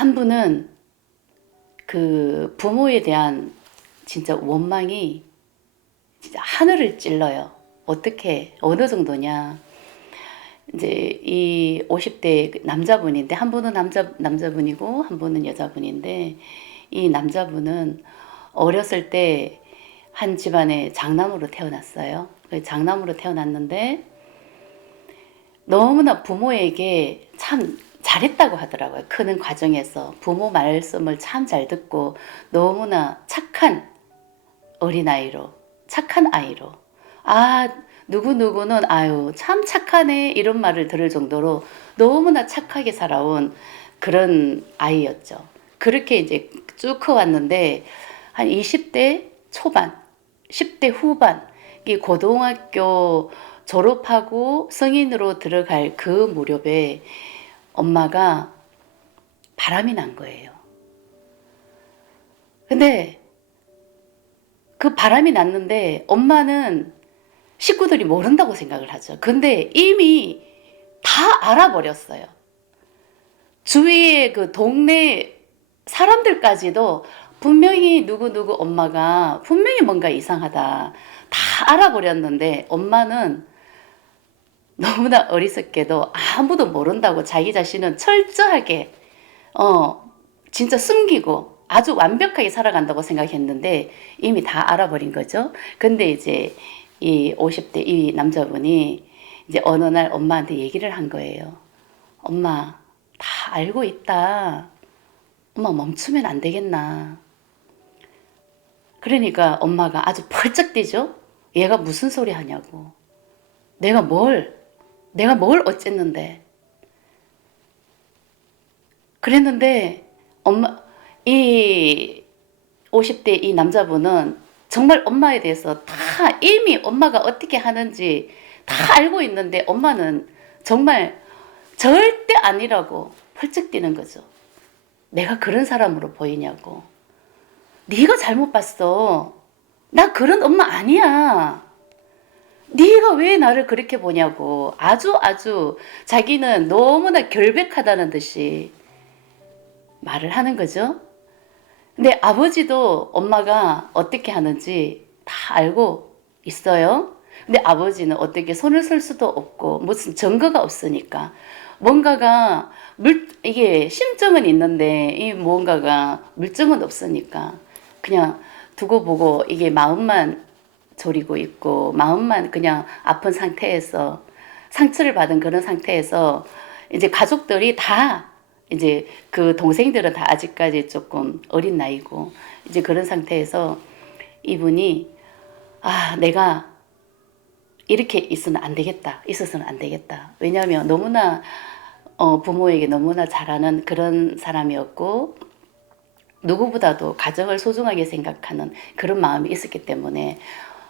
한 분은 그 부모에 대한 진짜 원망이 진짜 하늘을 찔러요. 어떻게, 어느 정도냐. 이제 이 50대 남자분인데, 한 분은 남자분이고, 한 분은 여자분인데, 이 남자분은 어렸을 때 한 집안의 장남으로 태어났어요. 그 장남으로 태어났는데, 너무나 부모에게 참 잘했다고 하더라고요. 크는 과정에서 부모 말씀을 참 잘 듣고 너무나 착한 어린아이로, 착한 아이로. 아, 누구누구는 아유, 참 착하네. 이런 말을 들을 정도로 너무나 착하게 살아온 그런 아이였죠. 그렇게 이제 쭉 커왔는데, 한 20대 초반, 10대 후반, 이 고등학교 졸업하고 성인으로 들어갈 그 무렵에 엄마가 바람이 난 거예요. 근데 그 바람이 났는데 엄마는 식구들이 모른다고 생각을 하죠. 근데 이미 다 알아버렸어요. 주위의 그 동네 사람들까지도 분명히 누구누구 엄마가 분명히 뭔가 이상하다. 다 알아버렸는데 엄마는 너무나 어리석게도 아무도 모른다고 자기 자신은 철저하게 진짜 숨기고 아주 완벽하게 살아간다고 생각했는데 이미 다 알아버린 거죠. 근데 이제 이 50대 이 남자분이 이제 어느 날 엄마한테 얘기를 한 거예요. 엄마, 다 알고 있다. 엄마 멈추면 안 되겠나. 그러니까 엄마가 아주 펄쩍 뛰죠. 얘가 무슨 소리 하냐고. 내가 뭘 어쨌는데. 그랬는데 이 50대 이 남자분은 정말 엄마에 대해서 다 이미 엄마가 어떻게 하는지 다 알고 있는데 엄마는 정말 절대 아니라고 펄쩍 뛰는 거죠. 내가 그런 사람으로 보이냐고. 네가 잘못 봤어. 나 그런 엄마 아니야. 네가 왜 나를 그렇게 보냐고. 아주 자기는 너무나 결백하다는 듯이 말을 하는 거죠. 근데 아버지도 엄마가 어떻게 하는지 다 알고 있어요. 근데 아버지는 어떻게 손을 쓸 수도 없고 무슨 증거가 없으니까 뭔가가 이게 심증은 있는데 이 뭔가가 물증은 없으니까 그냥 두고 보고 이게 마음만 졸이고 있고 마음만 그냥 아픈 상태에서 상처를 받은 그런 상태에서 이제 가족들이 다 이제 그 동생들은 다 아직까지 조금 어린 나이고 이제 그런 상태에서 이분이 내가 이렇게 있어서는 안 되겠다. 왜냐하면 너무나 부모에게 너무나 잘하는 그런 사람이었고 누구보다도 가정을 소중하게 생각하는 그런 마음이 있었기 때문에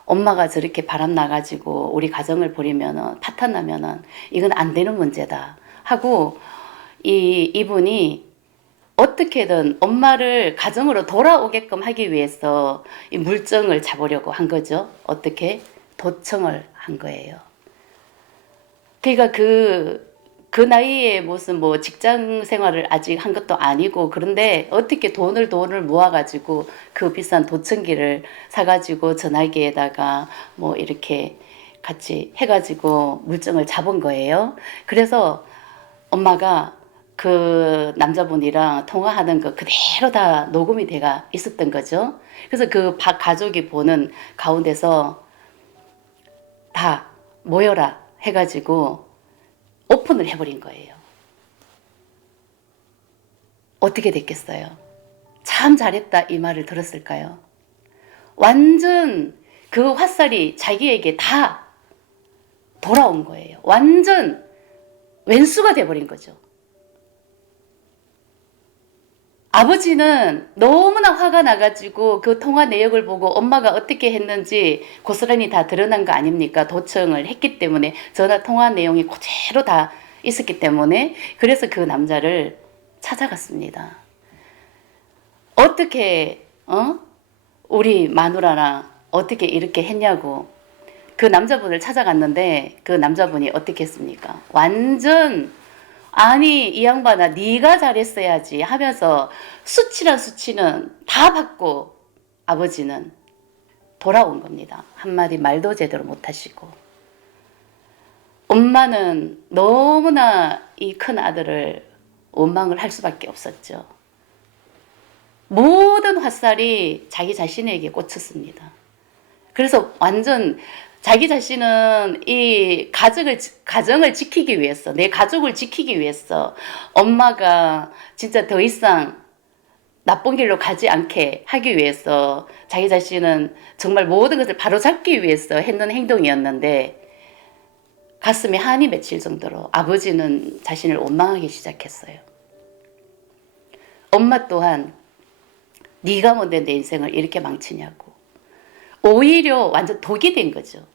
엄마가 저렇게 바람 나가지고 우리 가정을 버리면은 파탄나면은 이건 안 되는 문제다 하고 이분이 어떻게든 엄마를 가정으로 돌아오게끔 하기 위해서 이 물증을 잡으려고 한 거죠. 어떻게? 도청을 한 거예요. 그러니까 그 나이에 무슨 뭐 직장 생활을 아직 한 것도 아니고 그런데 어떻게 돈을 모아가지고 그 비싼 도청기를 사가지고 전화기에다가 뭐 이렇게 같이 해가지고 물증을 잡은 거예요. 그래서 엄마가 그 남자분이랑 통화하는 거 그대로 다 녹음이 돼가 있었던 거죠. 그래서 그 가족이 보는 가운데서 다 모여라 해가지고 오픈을 해버린 거예요. 어떻게 됐겠어요? 참 잘했다 이 말을 들었을까요? 완전 그 화살이 자기에게 다 돌아온 거예요. 완전 왼수가 돼버린 거죠. 아버지는 너무나 화가 나가지고 그 통화 내역을 보고 엄마가 어떻게 했는지 고스란히 다 드러난 거 아닙니까? 도청을 했기 때문에 전화 통화 내용이 그대로 다 있었기 때문에 그래서 그 남자를 찾아갔습니다. 어떻게 우리 마누라랑 어떻게 이렇게 했냐고 그 남자분을 찾아갔는데 그 남자분이 어떻게 했습니까? 완전 아니 이 양반아 네가 잘했어야지 하면서 수치란 수치는 다 받고 아버지는 돌아온 겁니다. 한마디 말도 제대로 못하시고 엄마는 너무나 이 큰 아들을 원망을 할 수밖에 없었죠. 모든 화살이 자기 자신에게 꽂혔습니다. 그래서 완전 자기 자신은 이 가정을 지키기 위해서, 내 가족을 지키기 위해서 엄마가 진짜 더 이상 나쁜 길로 가지 않게 하기 위해서 자기 자신은 정말 모든 것을 바로잡기 위해서 했는 행동이었는데 가슴에 한이 맺힐 정도로 아버지는 자신을 원망하기 시작했어요. 엄마 또한 네가 뭔데 내 인생을 이렇게 망치냐고. 오히려 완전 독이 된 거죠.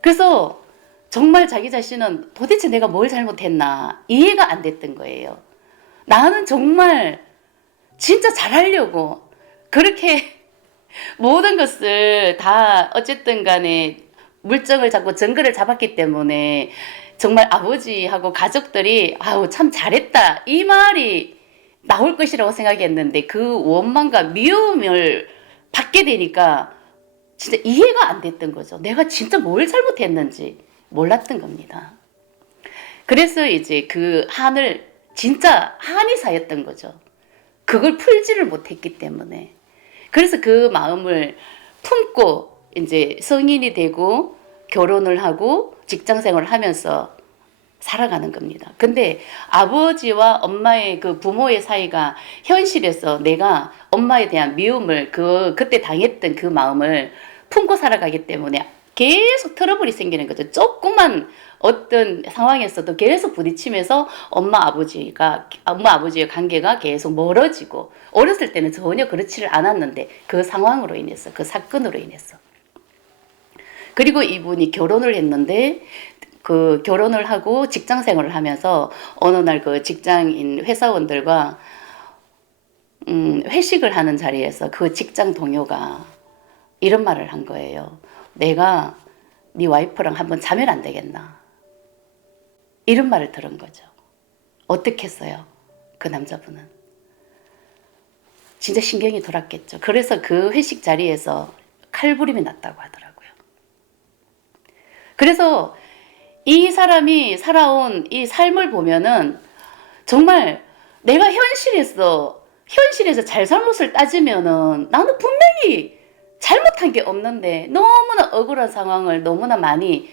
그래서 정말 자기 자신은 도대체 내가 뭘 잘못했나 이해가 안 됐던 거예요. 나는 정말 진짜 잘하려고 그렇게 모든 것을 다 어쨌든 간에 물정을 잡고 정글을 잡았기 때문에 정말 아버지하고 가족들이 아우 참 잘했다 이 말이 나올 것이라고 생각했는데 그 원망과 미움을 받게 되니까 진짜 이해가 안 됐던 거죠. 내가 진짜 뭘 잘못했는지 몰랐던 겁니다. 그래서 이제 그 한을 진짜 한이 쌓였던 거죠. 그걸 풀지를 못했기 때문에. 그래서 그 마음을 품고 이제 성인이 되고 결혼을 하고 직장 생활을 하면서 살아가는 겁니다. 근데 아버지와 엄마의 그 부모의 사이가 현실에서 내가 엄마에 대한 미움을 그때 당했던 그 마음을 품고 살아가기 때문에 계속 트러블이 생기는 거죠. 조그만 어떤 상황에서도 계속 부딪히면서 엄마 아버지의 관계가 계속 멀어지고 어렸을 때는 전혀 그렇지를 않았는데 그 상황으로 인해서 그 사건으로 인해서 그리고 이분이 결혼을 했는데 그 결혼을 하고 직장 생활을 하면서 어느 날 그 직장인 회사원들과 회식을 하는 자리에서 그 직장 동료가 이런 말을 한 거예요. 내가 네 와이프랑 한번 자면 안 되겠나? 이런 말을 들은 거죠. 어떻게 했어요? 그 남자분은. 진짜 신경이 돌았겠죠. 그래서 그 회식 자리에서 칼부림이 났다고 하더라고요. 그래서 이 사람이 살아온 이 삶을 보면은 정말 내가 현실에서 잘잘못을 따지면은 나는 분명히 잘못한 게 없는데 너무나 억울한 상황을 너무나 많이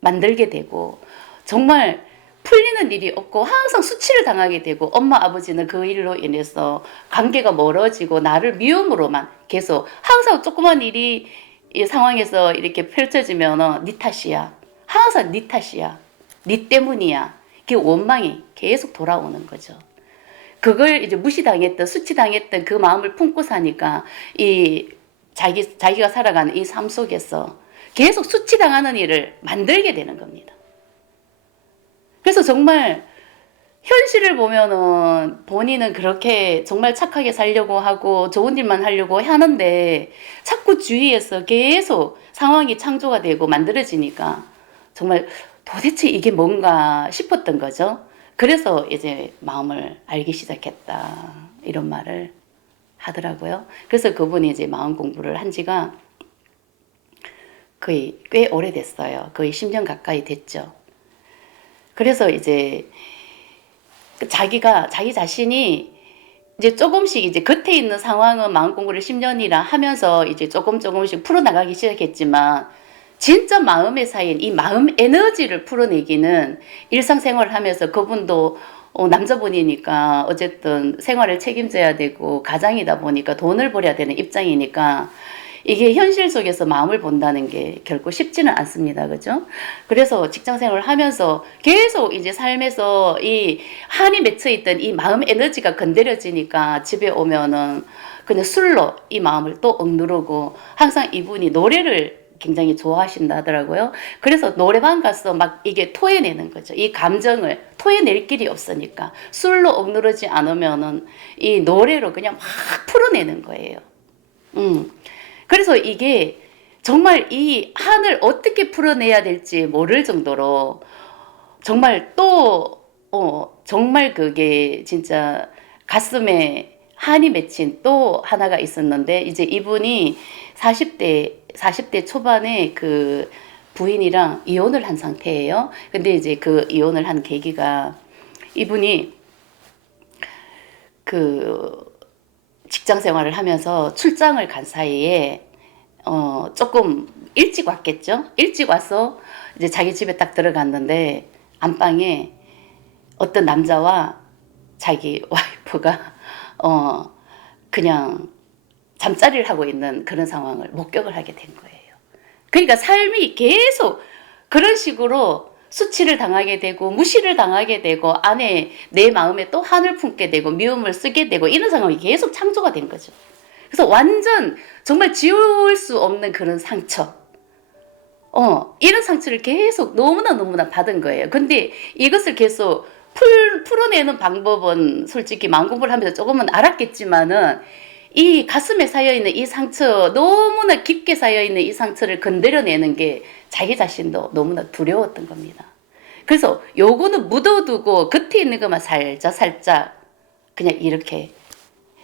만들게 되고 정말 풀리는 일이 없고 항상 수치를 당하게 되고 엄마 아버지는 그 일로 인해서 관계가 멀어지고 나를 미움으로만 계속 항상 조그만 일이 이 상황에서 이렇게 펼쳐지면 네 탓이야. 항상 네 탓이야. 네 때문이야. 그 원망이 계속 돌아오는 거죠. 그걸 이제 무시당했던 수치당했던 그 마음을 품고 사니까 이 자기가 살아가는 이 삶 속에서 계속 수치당하는 일을 만들게 되는 겁니다. 그래서 정말 현실을 보면은 본인은 그렇게 정말 착하게 살려고 하고 좋은 일만 하려고 하는데 자꾸 주위에서 계속 상황이 창조가 되고 만들어지니까 정말 도대체 이게 뭔가 싶었던 거죠. 그래서 이제 마음을 알기 시작했다. 이런 말을 하더라고요. 그래서 그분이 이제 마음 공부를 한 지가 거의 꽤 오래됐어요. 거의 10년 가까이 됐죠. 그래서 이제 자기 자신이 이제 조금씩 이제 겉에 있는 상황은 마음 공부를 10년이나 하면서 이제 조금씩 풀어나가기 시작했지만 진짜 마음에 쌓인 이 마음 에너지를 풀어내기는 일상생활을 하면서 그분도 남자분이니까 어쨌든 생활을 책임져야 되고 가장이다 보니까 돈을 벌여야 되는 입장이니까 이게 현실 속에서 마음을 본다는 게 결코 쉽지는 않습니다. 그죠? 그래서 직장 생활을 하면서 계속 이제 삶에서 이 한이 맺혀 있던 이 마음 에너지가 건드려지니까 집에 오면은 그냥 술로 이 마음을 또 억누르고 항상 이분이 노래를 굉장히 좋아하신다 하더라고요. 그래서 노래방 가서 막 이게 토해내는 거죠. 이 감정을 토해낼 길이 없으니까 술로 억누르지 않으면은 이 노래로 그냥 막 풀어내는 거예요. 그래서 이게 정말 이 한을 어떻게 풀어내야 될지 모를 정도로 정말 또 정말 그게 진짜 가슴에 한이 맺힌 또 하나가 있었는데, 이제 이분이 40대 초반에 그 부인이랑 이혼을 한 상태예요. 근데 이제 그 이혼을 한 계기가, 이분이 그 직장 생활을 하면서 출장을 간 사이에 조금 일찍 왔겠죠. 일찍 와서 이제 자기 집에 딱 들어갔는데 안방에 어떤 남자와 자기 와이프가 그냥 잠자리를 하고 있는 그런 상황을 목격을 하게 된 거예요. 그러니까 삶이 계속 그런 식으로 수치를 당하게 되고 무시를 당하게 되고 안에 내 마음에 또 한을 품게 되고 미움을 쓰게 되고 이런 상황이 계속 창조가 된 거죠. 그래서 완전 정말 지울 수 없는 그런 상처. 이런 상처를 계속 너무나 받은 거예요. 근데 이것을 계속 풀어내는 방법은 솔직히 마음공부를 하면서 조금은 알았겠지만은, 이 가슴에 쌓여있는 이 상처, 너무나 깊게 쌓여있는 이 상처를 건드려내는 게 자기 자신도 너무나 두려웠던 겁니다. 그래서 요거는 묻어두고 겉에 있는 것만 살짝 그냥 이렇게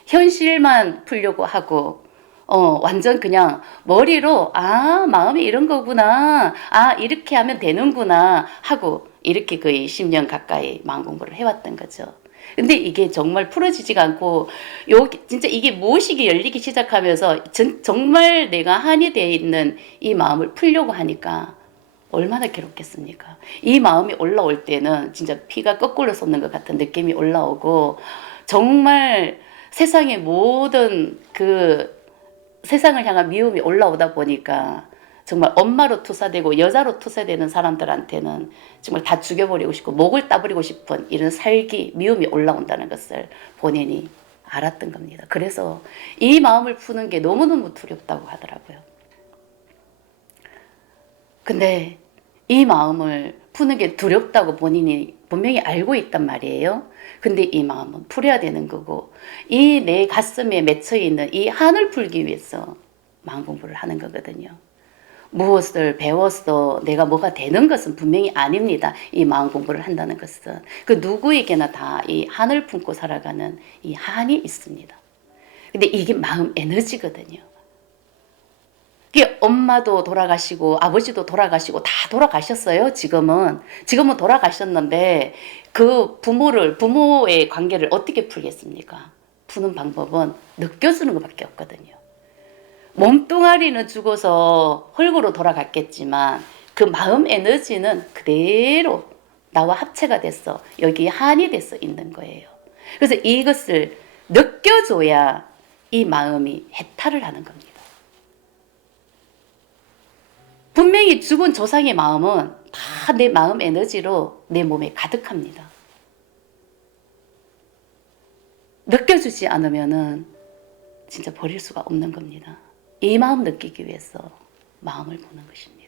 현실만 풀려고 하고, 완전 그냥 머리로, 마음이 이런 거구나. 이렇게 하면 되는구나. 하고, 이렇게 거의 10년 가까이 마음 공부를 해왔던 거죠. 근데 이게 정말 풀어지지가 않고, 진짜 이게 무의식이 열리기 시작하면서, 정말 내가 한이 되어 있는 이 마음을 풀려고 하니까, 얼마나 괴롭겠습니까? 이 마음이 올라올 때는 진짜 피가 거꾸로 솟는 것 같은 느낌이 올라오고, 정말 세상의 모든 그 세상을 향한 미움이 올라오다 보니까 정말 엄마로 투사되고 여자로 투사되는 사람들한테는 정말 다 죽여버리고 싶고 목을 따버리고 싶은 이런 살기, 미움이 올라온다는 것을 본인이 알았던 겁니다. 그래서 이 마음을 푸는 게 너무너무 두렵다고 하더라고요. 근데 이 마음을 푸는 게 두렵다고 본인이 분명히 알고 있단 말이에요. 근데 이 마음은 풀어야 되는 거고, 이 내 가슴에 맺혀 있는 이 한을 풀기 위해서 마음 공부를 하는 거거든요. 무엇을 배워서 내가 뭐가 되는 것은 분명히 아닙니다. 이 마음 공부를 한다는 것은. 그 누구에게나 다 이 한을 품고 살아가는 이 한이 있습니다. 근데 이게 마음 에너지거든요. 엄마도 돌아가시고 아버지도 돌아가시고 다 돌아가셨어요. 지금은 돌아가셨는데 그 부모의 관계를 어떻게 풀겠습니까? 푸는 방법은 느껴주는 것밖에 없거든요. 몸뚱아리는 죽어서 흙으로 돌아갔겠지만 그 마음 에너지는 그대로 나와 합체가 됐어, 여기 한이 돼서 있는 거예요. 그래서 이것을 느껴줘야 이 마음이 해탈을 하는 겁니다. 분명히 죽은 조상의 마음은 다 내 마음 에너지로 내 몸에 가득합니다. 느껴주지 않으면은 진짜 버릴 수가 없는 겁니다. 이 마음 느끼기 위해서 마음을 보는 것입니다.